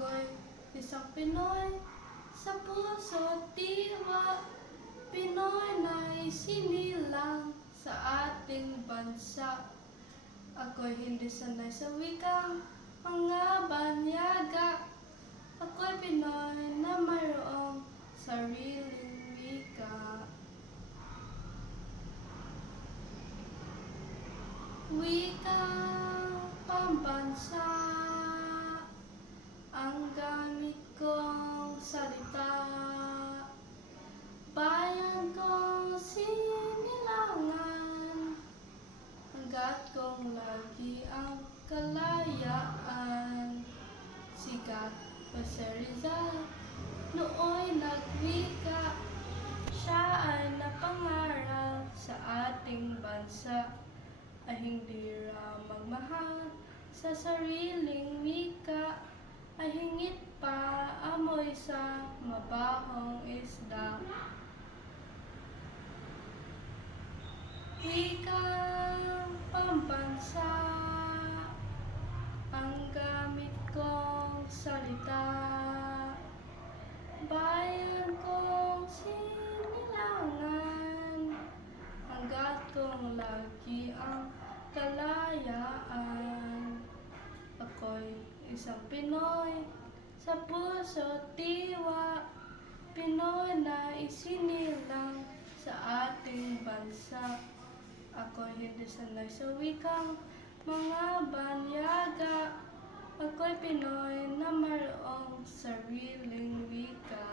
Ako'y isang Pinoy sa puso't diwa, Pinoy na isinilang sa ating bansa. Ako'y hindi sanay sa wikang mga banyaga, ako'y Pinoy na mayroong sariling wika. Wikang pambansa ang gamit kong salita, bayan kong sinilangan, hanggat kong lagi ang kalayaan. Sikat Jose Rizal nooy nagwika, siya ay napangaral sa ating bansa, ay hindi raw magmahal sa sariling wika, ay hingit pa amoy sa mabahong isda. Wikang pambansa ang gamit kong salita, bayan kong sinilangan, hanggat kong lagi ang kalayaan. Ako'y isang Pinoy sa puso't diwa, Pinoy na isinilang sa ating bansa. Ako'y hindi sanay sa wikang mga banyaga, ako'y Pinoy na mayroong sariling wika.